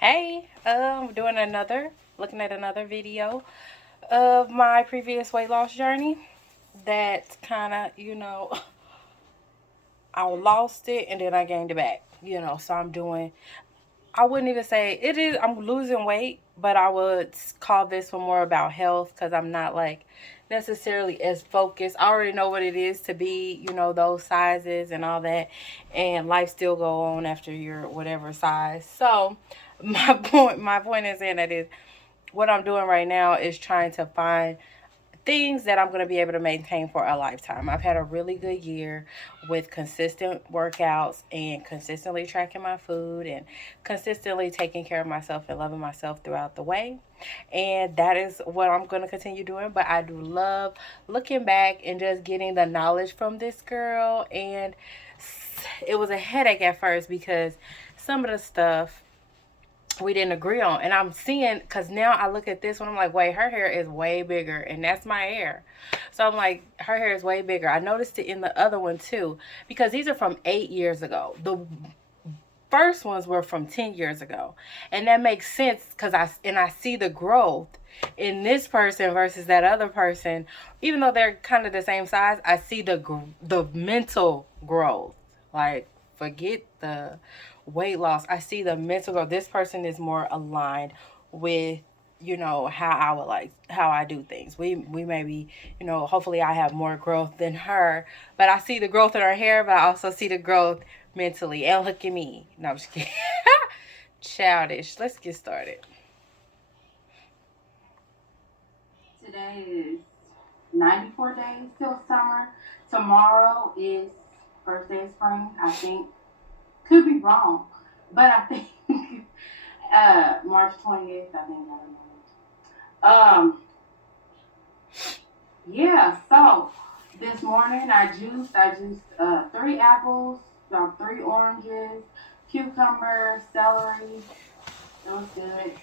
Hey, looking at another video of my previous weight loss journey. That kind of, I lost it and then I gained it back. So I wouldn't even say it is, I'm losing weight, but I would call this one more about health because I'm not like necessarily as focused. I already know what it is to be, those sizes and all that, and life still go on after your whatever size. So my point is in that is what I'm doing right now is trying to find things that I'm going to be able to maintain for a lifetime. I've had a really good year with consistent workouts and consistently tracking my food and consistently taking care of myself and loving myself throughout the way. And that is what I'm going to continue doing. But I do love looking back and just getting the knowledge from this girl. And it was a headache at first because some of the stuff we didn't agree on. And I'm seeing, because now I look at this one, I'm like, wait, her hair is way bigger, and that's my hair. So I'm like, her hair is way bigger. I noticed it in the other one too, because these are from 8 years ago. The first ones were from 10 years ago. And that makes sense because I see the growth in this person versus that other person. Even though they're kind of the same size, I see the mental growth. Like, forget the weight loss. I see the mental growth. This person is more aligned with how I do things. We may be, hopefully I have more growth than her, but I see the growth in her hair, but I also see the growth mentally. And look at me. No, I'm just kidding. Childish. Let's get started. Today is 94 days till summer. Tomorrow is first day of spring, I think. Could be wrong, but I think March 28th, I think. Yeah, so this morning I juiced 3 apples, about 3 oranges, cucumber, celery. It was good.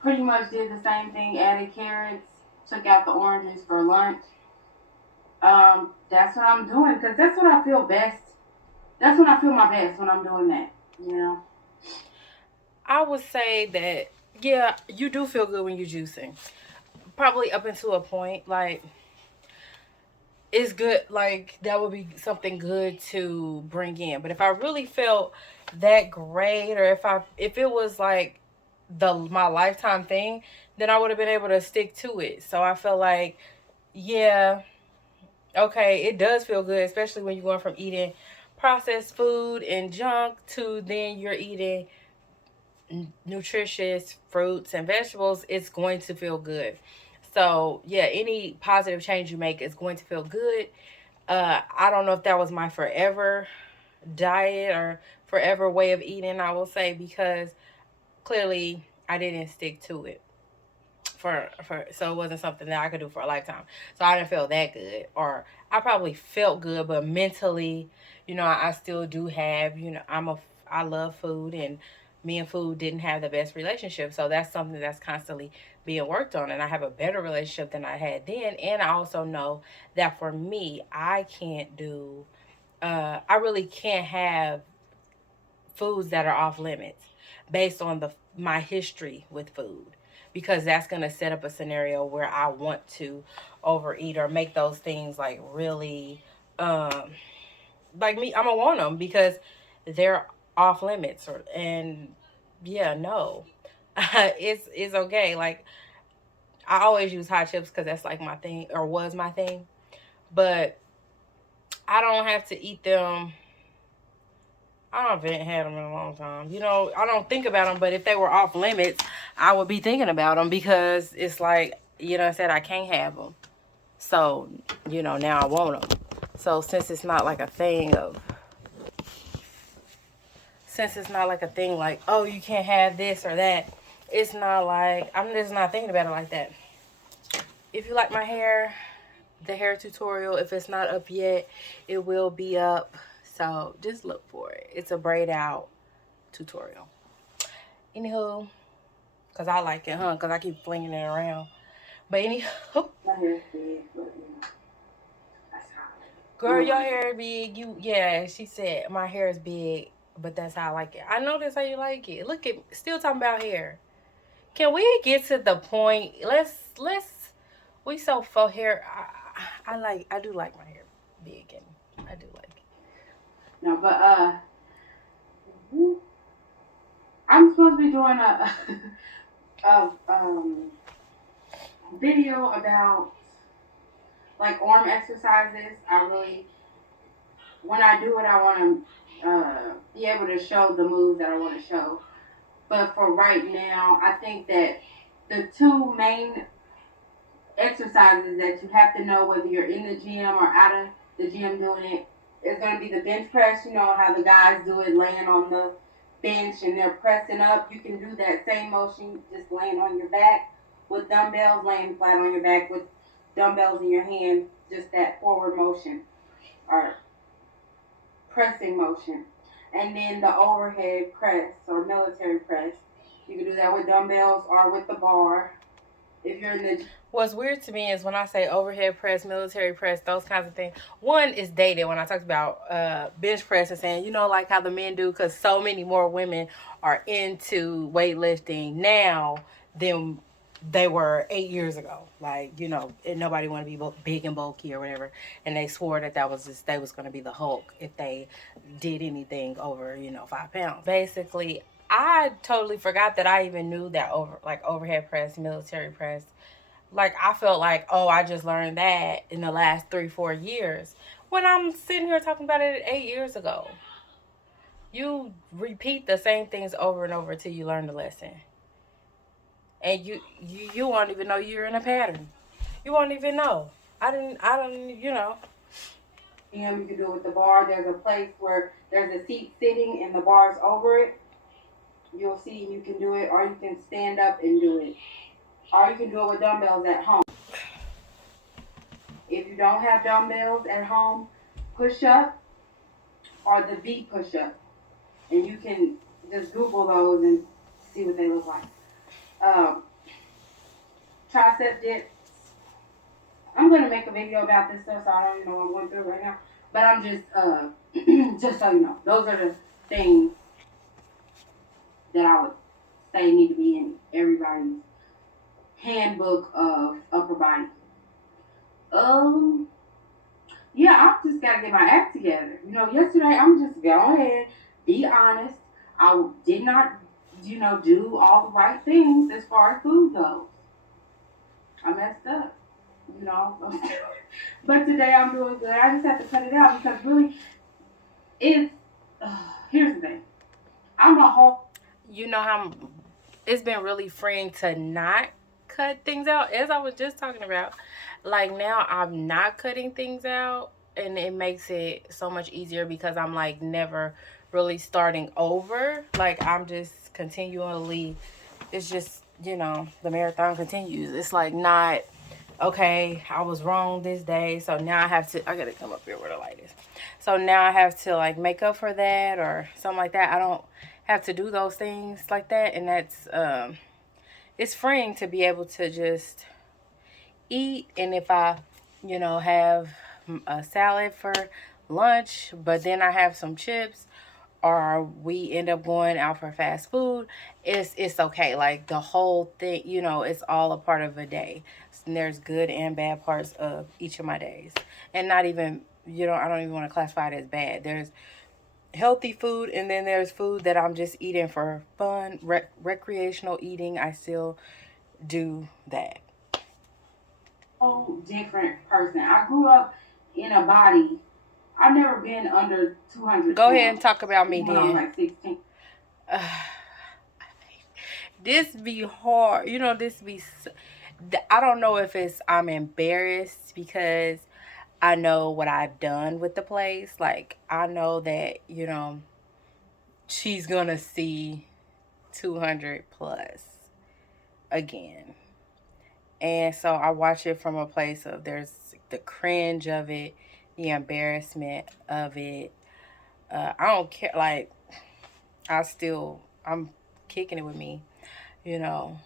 Pretty much did the same thing, added carrots, took out the oranges for lunch. That's what I'm doing because that's when I feel best. That's when I feel my best when I'm doing that, you know. I would say that, yeah, you do feel good when you're juicing. Probably up until a point, like it's good, like that would be something good to bring in. But if I really felt that great, or if it was like my lifetime thing, then I would have been able to stick to it. So I feel like, yeah, okay, it does feel good, especially when you're going from eating processed food and junk to then you're eating nutritious fruits and vegetables. It's going to feel good. So yeah, any positive change you make is going to feel good. I don't know if that was my forever diet or forever way of eating, I will say, because clearly I didn't stick to it for so it wasn't something that I could do for a lifetime. So I didn't feel that good, or I probably felt good, but mentally, I still do have, I love food, and me and food didn't have the best relationship. So that's something that's constantly being worked on, and I have a better relationship than I had then. And I also know that for me, I really can't have foods that are off limits based on the my history with food, because that's going to set up a scenario where I want to overeat or make those things like really like me. I'm gonna want them because they're off limits, and yeah, no. It's okay. Like, I always use hot chips because that's like my thing, or was my thing, but I don't have to eat them. I haven't had them in a long time. I don't think about them, but if they were off limits, I would be thinking about them because it's like, I said I can't have them. So, now I want them. So, since it's not like a thing like, oh, you can't have this or that, it's not like, I'm just not thinking about it like that. If you like my hair, the hair tutorial, if it's not up yet, it will be up. So, just look for it. It's a braid out tutorial. Anywho, because I like it, huh? Because I keep flinging it around. But anywho, my hair's big, but that's how. Girl, your hair big. Yeah, she said my hair is big. but that's how I like it. I know that's how you like it. Look at, still talking about hair. Can we get to the point? Let's. We so for hair. I do like my hair big, and I do like it. No, but I'm supposed to be doing a video about like arm exercises. I really, when I do it, I want to be able to show the moves that I want to show. But for right now, I think that the two main exercises that you have to know whether you're in the gym or out of the gym doing it is going to be the bench press. You know how the guys do it laying on the bench and they're pressing up. You can do that same motion just laying on your back with dumbbells, laying flat on your back with dumbbells in your hand, just that forward motion or pressing motion. And then the overhead press or military press. You can do that with dumbbells or with the bar. If you're in the What's weird to me is when I say overhead press, military press, those kinds of things. One is dated when I talked about bench press and saying, like how the men do, because so many more women are into weightlifting now than they were 8 years ago. Like, and nobody wanted to be big and bulky or whatever. And they swore that was just, they was going to be the Hulk if they did anything over, 5 pounds. Basically, I totally forgot that I even knew that overhead press, military press. Like, I felt like, oh, I just learned that in the last 3-4 years, when I'm sitting here talking about it 8 years ago. You repeat the same things over and over till you learn the lesson, and you won't even know you're in a pattern. You won't even know. I don't. You can do it with the bar. There's a place where there's a seat sitting and the bar's over it. You'll see you can do it, or you can stand up and do it. Or you can do it with dumbbells at home. If you don't have dumbbells at home, push up or the V push up. And you can just Google those and see what they look like. Um, Tricep dips. I'm gonna make a video about this stuff, so I don't even know what I'm going through right now. But I'm just just so you know, those are the things that I would say need to be in everybody's handbook of upper body. Um, yeah, I just gotta get my act together. Yesterday I'm just go ahead, be honest. I did not, do all the right things as far as food goes. I messed up, you know. But today I'm doing good. I just have to cut it out because really, it's. Here's the thing. I'm a whole. You know how it's been really freeing to not cut things out, as I was just talking about. Like, now I'm not cutting things out, and it makes it so much easier because I'm like never really starting over. Like, I'm just continually, it's just, the marathon continues. It's like, not okay, I was wrong this day, so now I gotta come up here where the light is. So now I have to like make up for that or something like that. I don't have to do those things like that, and that's it's freeing to be able to just eat. And if I, have a salad for lunch, but then I have some chips, or we end up going out for fast food, it's okay. Like, the whole thing, it's all a part of a day. And there's good and bad parts of each of my days. And not even, I don't even want to classify it as bad. There's healthy food, and then there's food that I'm just eating for fun, recreational eating. I still do that. Whole different person. I grew up in a body. I've never been under 200 Go ahead and pounds. talk about me Even when I was then. like 16. This be hard. This be. I don't know if I'm embarrassed because I know what I've done with the place. Like, I know that, she's gonna see 200 plus again. And so I watch it from a place of, there's the cringe of it, the embarrassment of it. I don't care. Like, I'm kicking it with me, you know.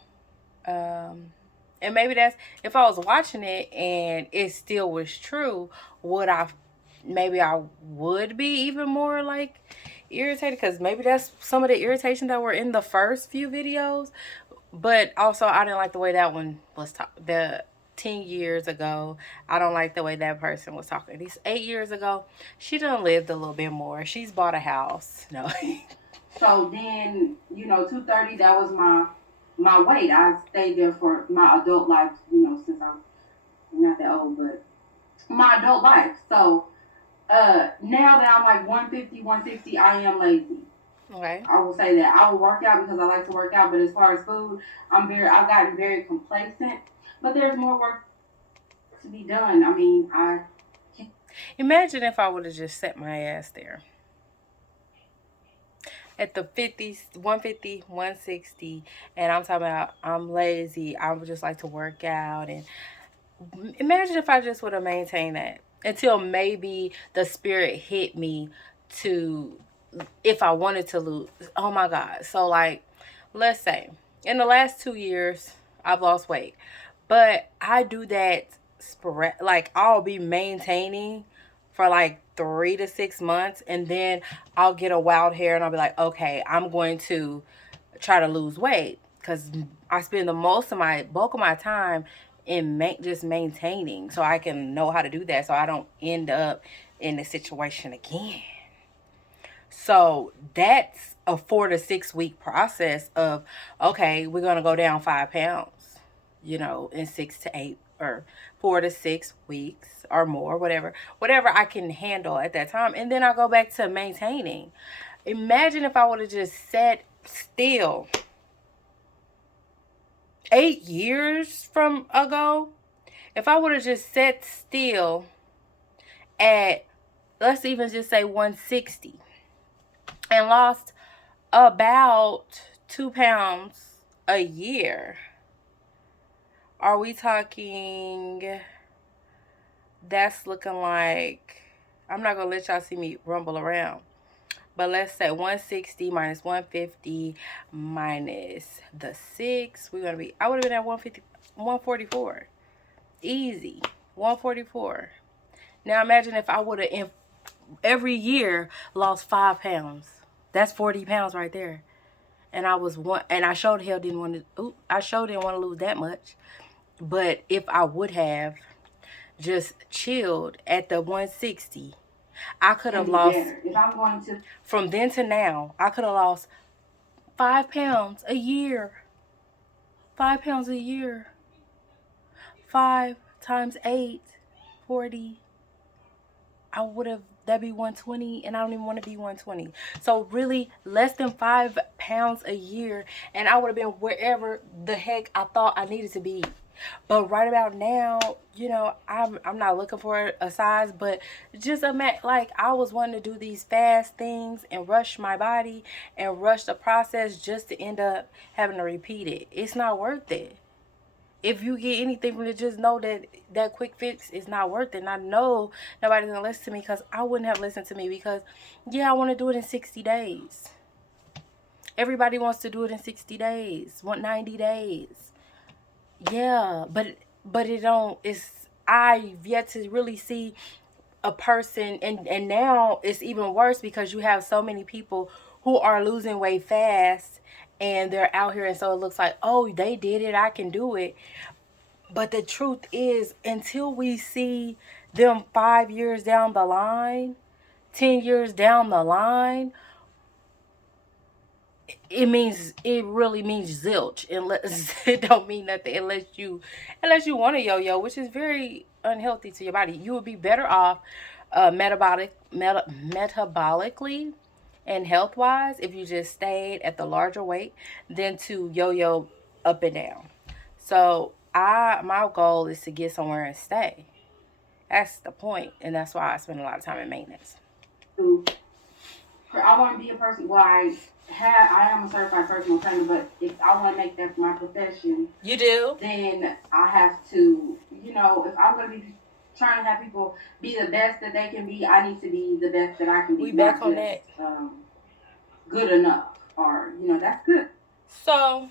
And maybe that's, if I was watching it and it still was true, would I, maybe I would be even more like irritated because maybe that's some of the irritation that were in the first few videos. But also, I didn't like the way that one was the 10 years ago. I don't like the way that person was talking. These 8 years ago, she done lived a little bit more. She's bought a house. No. So then, 230, that was my weight. I stayed there for my adult life, since I'm not that old, but my adult life. So now that I'm like 150, 160, I am lazy. Okay. I will say that. I will work out because I like to work out, but as far as food, I've gotten very complacent. But there's more work to be done. I mean, I Imagine if I would have just set my ass there at the 50s, 150, 160, and I'm talking about I'm lazy. I would just like to work out. And imagine if I just would have maintained that until maybe the spirit hit me to, if I wanted to lose. Oh my God. So, like, let's say in the last 2 years, I've lost weight, but I do that like I'll be maintaining for like 3 to 6 months, and then I'll get a wild hair and I'll be like, okay, I'm going to try to lose weight because I spend the most of my bulk of my time in just maintaining, so I can know how to do that, so I don't end up in the situation again. So that's a 4 to 6 week process of, okay, we're gonna go down 5 pounds, in 6 to 8 or 4 to 6 weeks or more, whatever I can handle at that time, and then I go back to maintaining. Imagine if I would have just sat still 8 years from ago. If I would have just sat still at, let's even just say 160, and lost about 2 pounds a year, are we talking, that's looking like, I'm not gonna let y'all see me rumble around, but let's say 160 minus 150 minus the 6, I would have been at 150, 144. Easy. 144. Now imagine if I would have every year lost 5 pounds. That's 40 pounds right there. And I showed hell didn't want to. I showed didn't want to lose that much. But if I would have just chilled at the 160, I could can have be lost, better. If I'm going to from then to now, I could have lost 5 pounds a year. 5 pounds a year. 5 times 8, 40. I would have, that'd be 120, and I don't even want to be 120. So really less than 5 pounds a year, and I would have been wherever the heck I thought I needed to be. But right about now, I'm not looking for a size, but just imagine, like, I was wanting to do these fast things and rush my body and rush the process just to end up having to repeat it. It's not worth it. If you get anything from it, just know that that quick fix is not worth it. And I know nobody's gonna listen to me, because I wouldn't have listened to me, because yeah, I want to do it in 60 days. Everybody wants to do it in 60 days, want 90 days. Yeah, but it don't. It's I've yet to really see a person, and now it's even worse because you have so many people who are losing weight fast, and they're out here, and so it looks like, oh, they did it, I can do it. But the truth is, until we see them 5 years down the line, 10 years down the line, it really means zilch. Unless it don't mean nothing, unless you want a yo-yo, which is very unhealthy to your body. You would be better off metabolically and health wise if you just stayed at the larger weight than to yo-yo up and down. So my goal is to get somewhere and stay. That's the point, and that's why I spend a lot of time in maintenance. I want to be a person. Well, I am a certified personal trainer, but if I want to make that my profession, You do? then I have to, if I'm going to be trying to have people be the best that they can be, I need to be the best that I can We be, back not on just that. good enough, or that's good. So,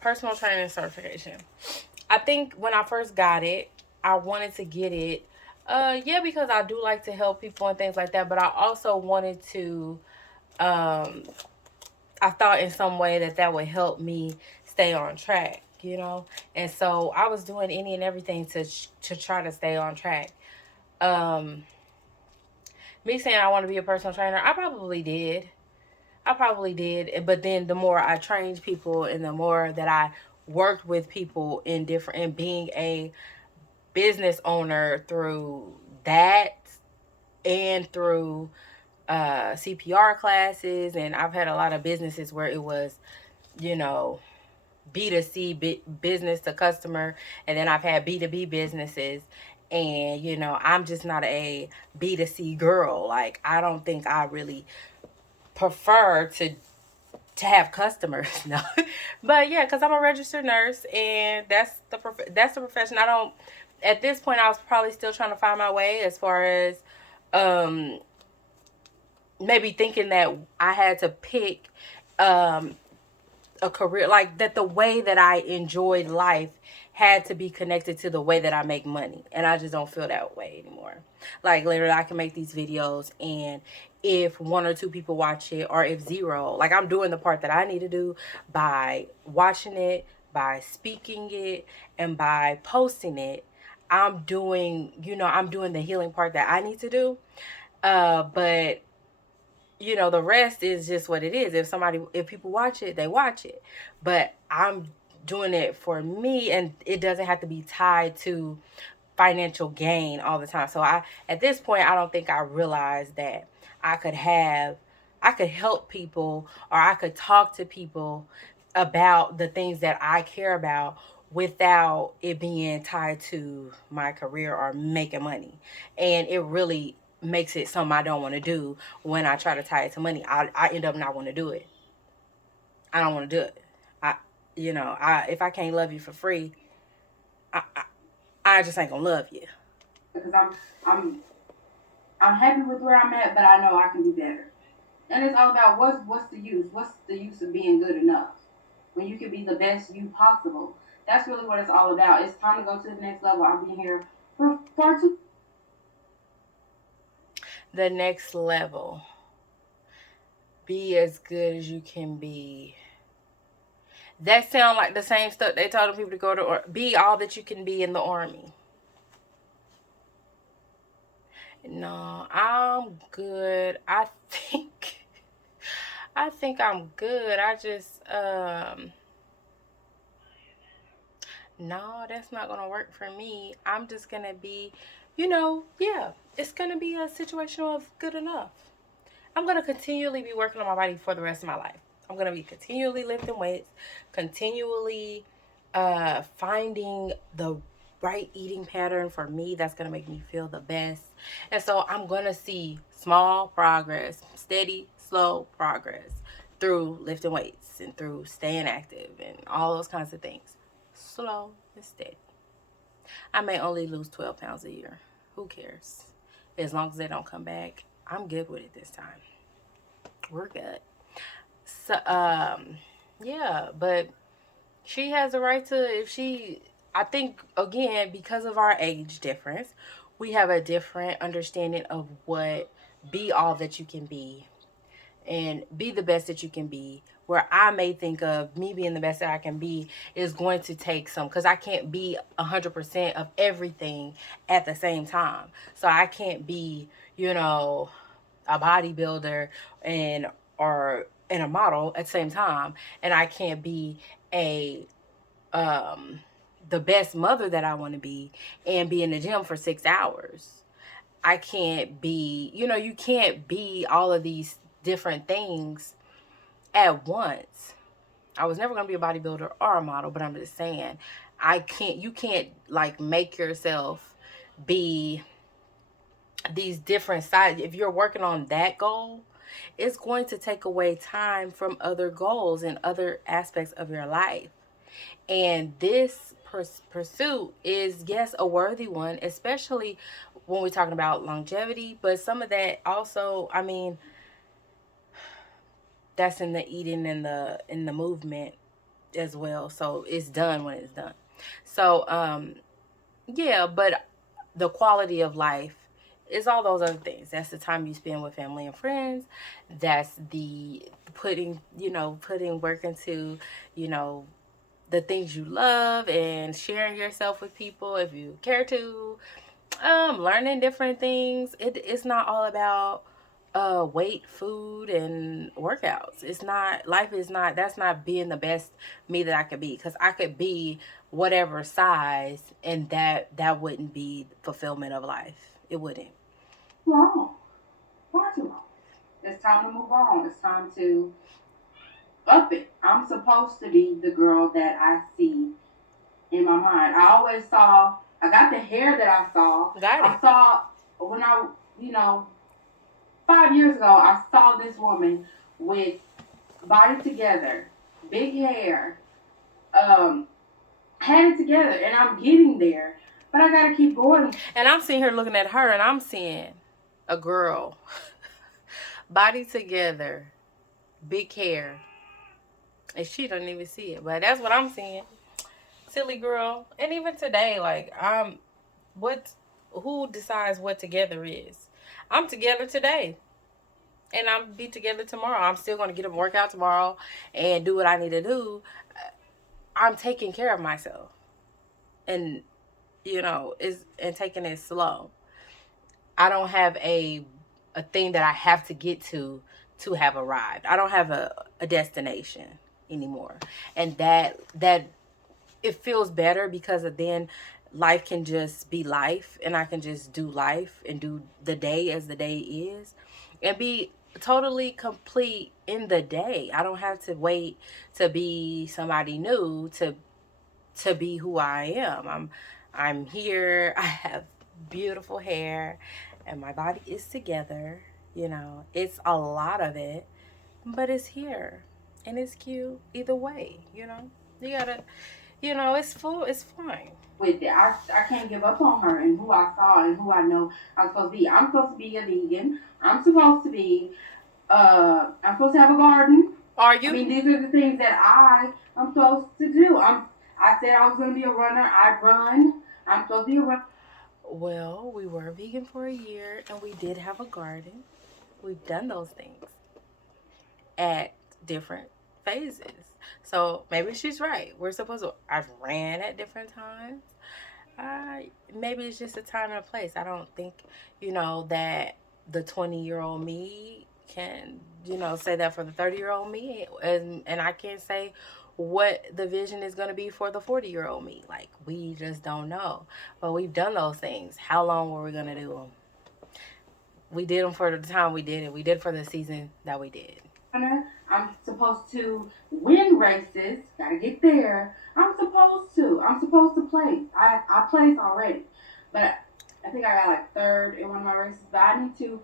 personal training certification. I think when I first got it, I wanted to get it Yeah, because I do like to help people and things like that, but I also wanted to, um, I thought in some way that that would help me stay on track, you know? And so I was doing any and everything to try to stay on track. Um, Me saying I want to be a personal trainer, I probably did. I probably did. But then the more I trained people and the more that I worked with people in different, and being a business owner through that and through CPR classes, and I've had a lot of businesses where it was, you know, B2C business to customer, and then I've had B2B businesses. And I'm just not a B2C girl. Like, I don't think I really prefer to have customers. No. But yeah, because I'm a registered nurse, and that's the profession. I don't, at this point, I was probably still trying to find my way as far as um maybe thinking that I had to pick um a career, like that the way that I enjoyed life had to be connected to the way that I make money. And I just don't feel that way anymore. Like, literally, I can make these videos, and if one or two people watch it, or if zero, like, I'm doing the part that I need to do by watching it, by speaking it, and by posting it. I'm doing the healing part that I need to do. But the rest is just what it is. If people watch it, they watch it. But I'm doing it for me, and it doesn't have to be tied to financial gain all the time. So at this point, I don't think I realized that I could have, I could help people, or I could talk to people about the things that I care about without it being tied to my career or making money. And it really makes it something I don't want to do when I try to tie it to money. I end up not want to do it. I don't want to do it. I, if I can't love you for free, I, I, I just ain't gonna love you. Because I'm I'm happy with where I'm at, but I know I can be better. And it's all about what's the use? What's the use of being good enough when you can be the best you possible? That's really what it's all about. It's time to go to the next level. I've been here for far too. The next level. Be as good as you can be. That sound like the same stuff they told people to go to, or be all that you can be in the army. No, I'm good. I think I'm good. I just no, that's not gonna work for me. I'm just gonna be, yeah, it's gonna be a situation of good enough. I'm gonna continually be working on my body for the rest of my life. I'm gonna be continually lifting weights, continually finding the right eating pattern for me that's gonna make me feel the best. And so I'm gonna see small progress, steady, slow progress through lifting weights and through staying active and all those kinds of things. Slow and steady. I may only lose 12 pounds a year. Who cares? As long as they don't come back, I'm good with it this time. We're good. So, yeah, but she has the right to, if she, I think, again, because of our age difference, we have a different understanding of what be all that you can be and be the best that you can be. Where I may think of me being the best that I can be is going to take some, because I can't be 100% of everything at the same time. So I can't be, a bodybuilder and or and a model at the same time, and I can't be a um the best mother that I want to be and be in the gym for 6 hours. I can't be, you can't be all of these different things at once. I was never going to be a bodybuilder or a model, but I'm just saying, you can't like make yourself be these different sides. If you're working on that goal, it's going to take away time from other goals and other aspects of your life. And this pursuit is, yes, a worthy one, especially when we're talking about longevity. But some of that also, I mean, that's in the eating and the movement as well. So it's done when it's done. So yeah, but the quality of life is all those other things. That's the time you spend with family and friends. That's the putting work into, you know, the things you love and sharing yourself with people if you care to. Learning different things. It's not all about weight, food, and workouts. It's not, life is not, that's not being the best me that I could be, because I could be whatever size, and that wouldn't be fulfillment of life. It wouldn't. Long, far too long. It's time to move on. It's time to up it. I'm supposed to be the girl that I see in my mind. I always saw, I got the hair that I saw. Got I it. saw when I, you know, 5 years ago, I saw this woman with body together, big hair, um, had it together, and I'm getting there. But I gotta keep going. And I'm sitting here looking at her, and I'm seeing a girl, body together, big hair, and she don't even see it. But that's what I'm seeing. Silly girl. And even today, like, what who decides what together is? I'm together today, and I'm be together tomorrow. I'm still going to get up and work out tomorrow and do what I need to do. I'm taking care of myself, and is and taking it slow. I don't have a thing that I have to get to have arrived. I don't have a destination anymore. And that it feels better, because then life can just be life, and I can just do life and do the day as the day is, and be totally complete in the day. I don't have to wait to be somebody new to be who I am. I'm here. I have beautiful hair, and my body is together. It's a lot of it, but it's here, and it's cute either way. You gotta, it's full. It's fine. With it. I can't give up on her and who I saw and who I know I'm supposed to be. I'm supposed to be a vegan. I'm supposed to have a garden. Are I you? mean, these are the things that I'm supposed to do. I said I was going to be a runner. I run. I'm supposed to be a runner. Well, we were vegan for a year, and we did have a garden. We've done those things at different phases. So maybe she's right. We're supposed to. I've ran at different times. Maybe it's just a time and a place. I don't think, that the 20-year-old me can, say that for the 30-year-old me, and I can't say what the vision is going to be for the 40-year-old me. Like, we just don't know. But we've done those things. How long were we going to do them? We did them for the time we did it. We did it for the season that we did. I'm supposed to win races. Gotta get there. I'm supposed to. I'm supposed to place. I placed already, but I think I got like third in one of my races. But I need to.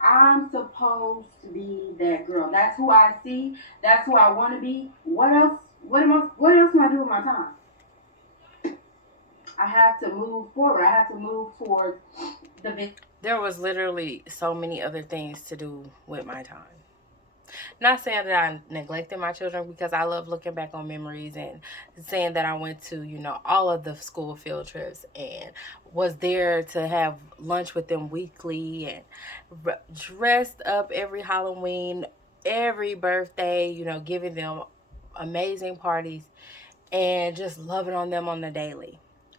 I'm supposed to be that girl. That's who I see. That's who I want to be. What else? What else am I doing with my time? I have to move forward. I have to move towards the vision. There was literally so many other things to do with my time. Not saying that I neglected my children, because I love looking back on memories, and saying that I went to, all of the school field trips, and was there to have lunch with them weekly, and dressed up every Halloween, every birthday, giving them amazing parties, and just loving on them on the daily.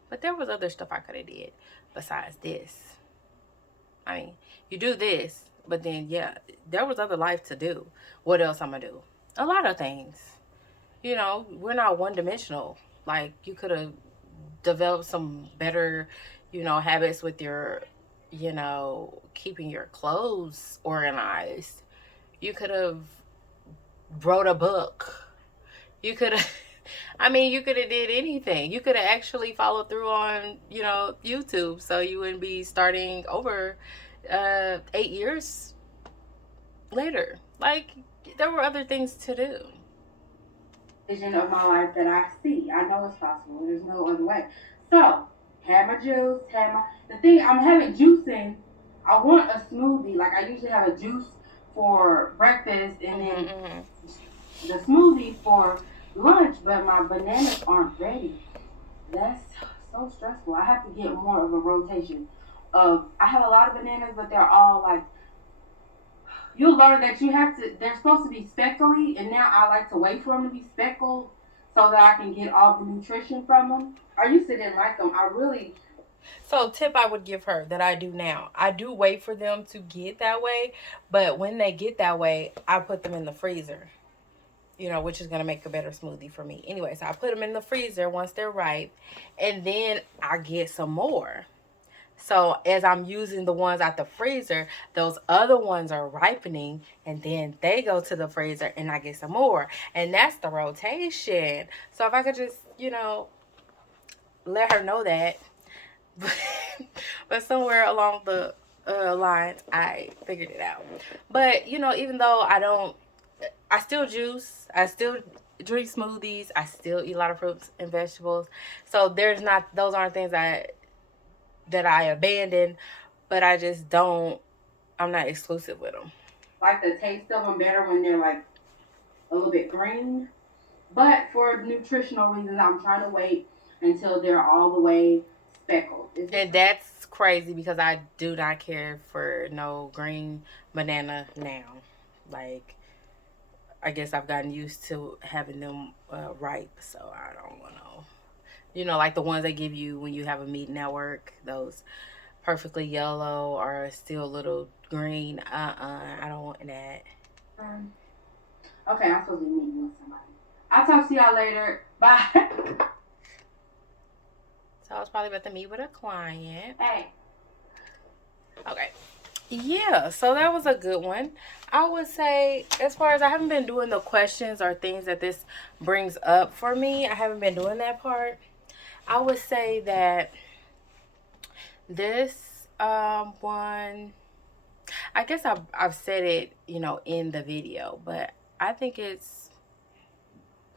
But there was other stuff I could have did besides this. I mean, you do this, but then yeah, there was other life to do. What else I'm gonna do? A lot of things. We're not one dimensional. Like, you could have developed some better, habits with your, keeping your clothes organized. You could have wrote a book. You could have I mean, you could have did anything. You could have actually followed through on, YouTube, so you wouldn't be starting over 8 years later. Like, there were other things to do. Vision of my life that I see. I know it's possible. There's no other way. So, have my juice, have my the thing I'm having juice in. I want a smoothie. Like I usually have a juice for breakfast and then the smoothie for lunch, but my bananas aren't ready. That's so stressful. I have to get more of a rotation of. I have a lot of bananas, but they're all like. You'll learn that you have to. They're supposed to be speckly, and now I like to wait for them to be speckled so that I can get all the nutrition from them. I used to didn't like them. I really. So tip I would give her that I do now. I do wait for them to get that way, but when they get that way, I put them in the freezer. Which is gonna make a better smoothie for me. Anyway, so I put them in the freezer once they're ripe, and then I get some more. So as I'm using the ones out the freezer, those other ones are ripening, and then they go to the freezer, and I get some more, and that's the rotation. So if I could just, let her know that, but somewhere along the lines, I figured it out. But even though I still juice. I still drink smoothies. I still eat a lot of fruits and vegetables. So those aren't things that I abandon, but I just don't. I'm not exclusive with them. Like the taste of them better when they're like a little bit green. But for nutritional reasons, I'm trying to wait until they're all the way speckled. And that's crazy because I do not care for no green banana now. Like, I guess I've gotten used to having them ripe, so I don't want to. Like the ones they give you when you have a meeting at work, those perfectly yellow or still a little green. I don't want that. Okay, I'm supposed to be meeting with somebody. I'll talk to y'all later. Bye. So I was probably about to meet with a client. Hey. Okay. Yeah, so that was a good one. I would say, as far as I haven't been doing the questions or things that this brings up for me, I haven't been doing that part. I would say that this one, I guess I've said it, in the video, but I think it's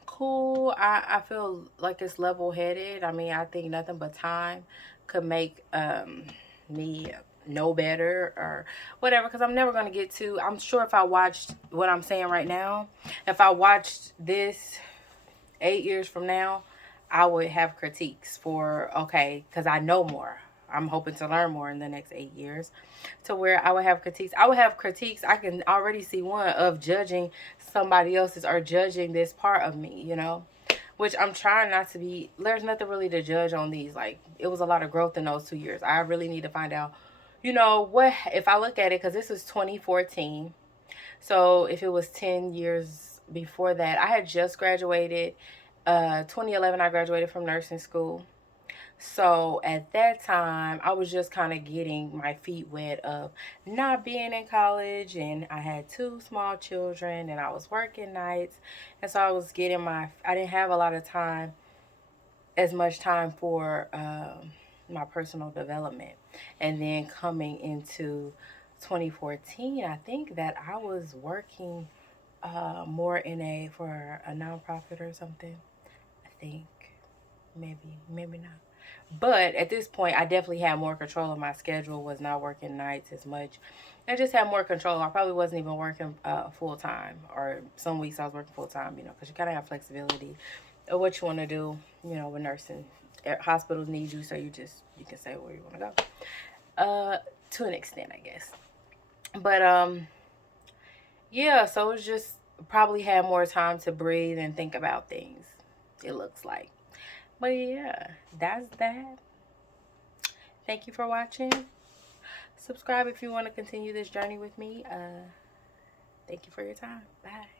cool. I feel like it's level headed. I mean, I think nothing but time could make me know better or whatever, because I'm never going to get to. I'm sure if I watched what I'm saying right now, if I watched this 8 years from now, I would have critiques for, okay, because I know more. I'm hoping to learn more in the next 8 years, to where I would have critiques. I would have critiques. I can already see one of judging somebody else's or judging this part of me, which I'm trying not to be. There's nothing really to judge on these. Like, it was a lot of growth in those 2 years. I really need to find out, what, if I look at it, because this is 2014. So if it was 10 years before that, I had just graduated. 2011, I graduated from nursing school. So at that time, I was just kind of getting my feet wet of not being in college, and I had two small children, and I was working nights, and so I didn't have a lot of time, as much time for my personal development. And then coming into 2014, I think that I was working more for a nonprofit or something. I think maybe not. But at this point, I definitely had more control of my schedule. Was not working nights as much. I just had more control. I probably wasn't even working full time, or some weeks I was working full time. Because you kind of have flexibility of what you want to do. With nursing, hospitals need you, so you can say where you want to go. To an extent, I guess. But yeah. So it's just probably had more time to breathe and think about things. It looks like. But yeah, that's that. Thank you for watching. Subscribe if you want to continue this journey with me. Thank you for your time. Bye.